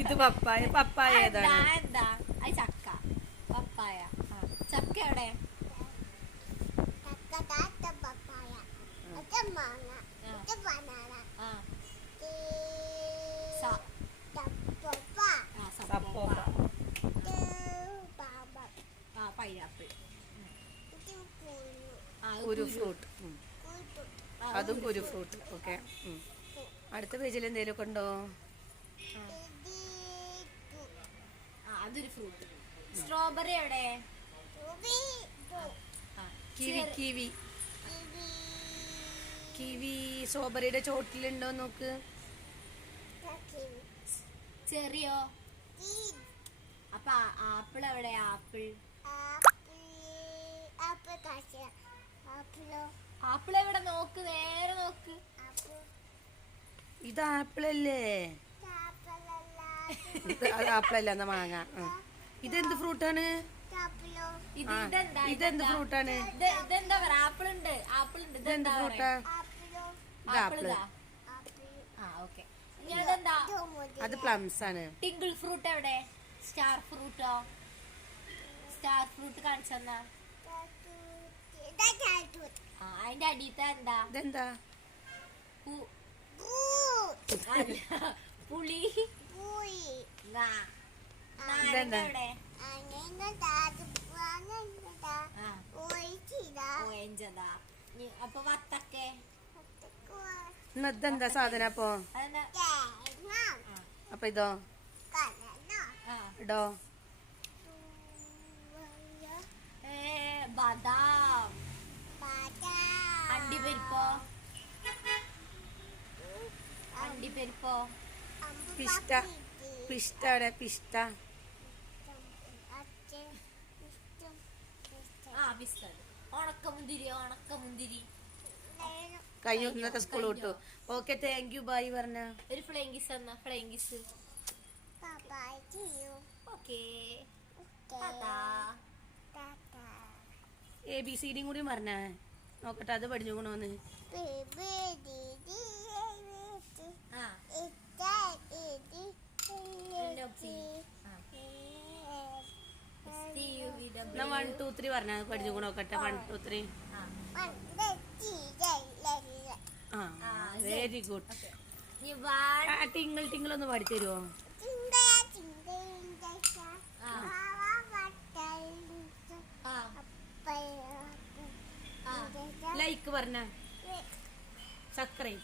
ഇത് പപ്പായ. പപ്പായ ഏതാണ്? എന്താ ചക്ക. പപ്പായ. ചക്ക എവിടെ? പൈനാപ്പിൾ. കുരു ഫ്രൂട്ട്. അതും കുരു ഫ്രൂട്ട്. ഓക്കെ. അടുത്ത പേജിൽ എന്തേലും ഒക്കെ ഉണ്ടോ? അതൊരു ഫ്രൂട്ട്. സ്ട്രോബെറി എവിടെ? കിവി. കിവി. കിവി സ്ട്രോബെറിയുടെ ചോട്ടിലുണ്ടോ നോക്ക്. ചെറിയോ? അപ്പൊ ആപ്പിൾ എവിടെ? ആപ്പിൾ. ആപ്പിൾ എവിടെ? നോക്ക്, നേരെ നോക്ക്. ഇത് ആപ്പിളല്ലേ? ആപ്പിളല്ല, എന്നാ മാങ്ങ. ഇതെന്ത് ഫ്രൂട്ടാണ്? ഇതെന്ത് ഫ്രൂട്ടാണ്? ഇതെന്താ പറയാ? ആപ്പിൾ ഉണ്ട്. ആപ്പിൾ ഉണ്ട്. ഇതെന്ത് ഫ്രൂട്ടാ? ആപ്പിള്. അത് പ്ലംസ് ആണ്. ടിങ്കിൾ ഫ്രൂട്ട് എവിടെ? സ്റ്റാർ ഫ്രൂട്ടോ? സ്റ്റാർ ഫ്രൂട്ട് കാണിച്ചെന്നാ. അതിന്റെ അടിയത്തെ എന്താ? ഇതെന്താ? പുളി. ഇതെന്താ? അപ്പൊ വത്തക്കെ. ഇതെന്താ സാധനം അപ്പൊ? അപ്പൊ ഇതോ? ഇടോ? ബദാം. അണ്ടിപ്പരിപ്പോ? അണ്ടിപ്പരിപ്പോ? പിസ്റ്റ. പിസ്റ്റ അവിടെ. പിസ്റ്റ. പിസ്ത. ഉണക്കമുന്തിരി. ഉണക്കമുന്തിരി കഴിഞ്ഞു. ഇന്നത്തെ സ്കൂൾ വിട്ടു. ഓക്കെ, താങ്ക് യു, ബൈ പറഞ്ഞ. ഒരു ഫ്ലൈങ് കിസ് എന്നാ. Flying kiss. ഓക്കേ. ABCD കൂടി പറഞ്ഞ നോക്കട്ടെ, അത് പഠിച്ചുകൊണ്ടോന്ന്. എന്നാ 1 2 3 പറഞ്ഞ പഠിച്ചുകൊണ്ട് നോക്കട്ടെ. 1 2 3. Very good. ടിങ്കിൾ ടിങ്കിൾ ഒന്ന് പഠിത്തരുവോ? ലൈക്ക് പറഞ്ഞ. ചക്രയും